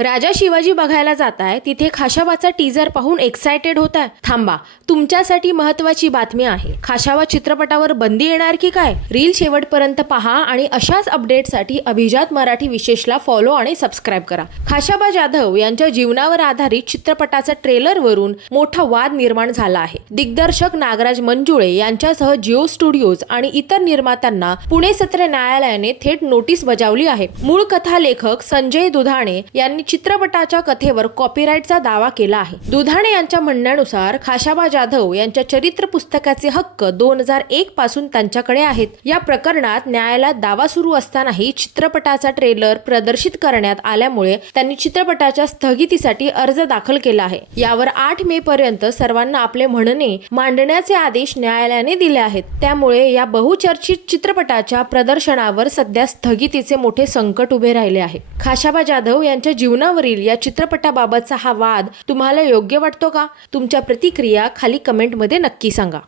राजा शिवाजी बघायला जाताय तिथे खाशाबाचा टीजर पाहून एक्सायटेड होताय? थांबा, तुमच्यासाठी महत्त्वाची बातमी आहे. खाशाबा चित्रपटावर बंदी येणार की काय? रील शेवटपर्यंत पहा आणि अशाच अपडेटसाठी अभिजात मराठी विशेषला फॉलो आणि सबस्क्राईब करा. खाशाबा जाधव यांच्या जीवनावर आधारित चित्रपटाचा ट्रेलरवरून मोठा वाद निर्माण झाला आहे. दिग्दर्शक नागराज मंजुळे यांच्यासह जिओ स्टुडिओज आणि इतर निर्मात्यांना पुणे सत्र न्यायालयाने थेट नोटीस बजावली आहे. मूळ कथा लेखक संजय दुधाणे यांनी चित्रपटाच्या कथेवर कॉपीराईटचा दावा केला आहे. दुधाणे यांच्या म्हणण्यानुसार खाशाबा जाधव यांच्या चरित्र पुस्तकाचे हक्क 2001 पासून त्यांच्याकडे आहेत. या प्रकरणात न्यायालयात दावा सुरू असतानाही चित्रपटाचा ट्रेलर प्रदर्शित करण्यात आल्यामुळे त्यांनी चित्रपटाच्या स्थगितीसाठी अर्ज दाखल केला आहे. यावर 8 मे पर्यंत सर्वांना आपले म्हणणे मांडण्याचे आदेश न्यायालयाने दिले आहेत. त्यामुळे या बहुचर्चित चित्रपटाच्या प्रदर्शनावर सध्या स्थगितीचे मोठे संकट उभे राहिले आहे. खाशाबा जाधव यांच्या जीवनावरील या चित्रपटाबाबतचा हा वाद तुम्हाला योग्य वाटतो का? तुमच्या प्रतिक्रिया खाली कमेंटमध्ये नक्की सांगा.